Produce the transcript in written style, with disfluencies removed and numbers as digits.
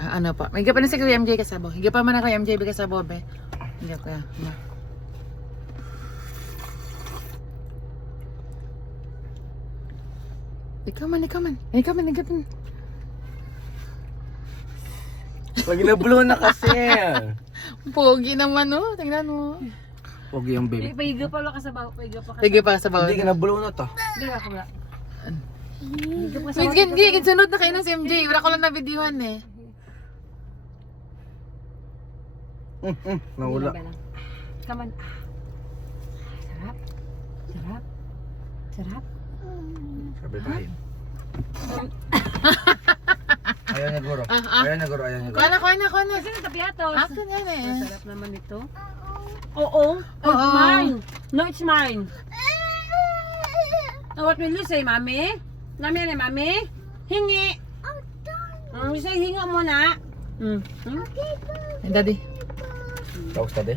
Ano pa? May pa na si Kuya MJ kasabo. Higa pa man na Kuya MJ kasabo, be. Higa Kuya. Higa. Ikaw man. Lagi na blue na kasi. Pogi naman, oh. Tingnan mo. Pogi yung baby. Paiga pa lang ka sa bawah. Paiga pa ka. Higa pa sa bawah. Hindi ka na blue na to. Hindi ka wala. Paiga pa sa Gigit sunod na kayo ng si MJ. Wala ko lang na videohan eh. Nawala. Come on. Sarap. Sarap. Sarap. Sabi tayo. Ayaw niya guro. Ayaw niya guro. Kuha na. Kasi nagkapiatos. Akin yan eh. Sarap naman ito. Oo. It's mine. No, it's mine. Oh, what will you say, Mami? Nami, Mami? Hingi. You say hinga muna. Daddy. Tapos tadi.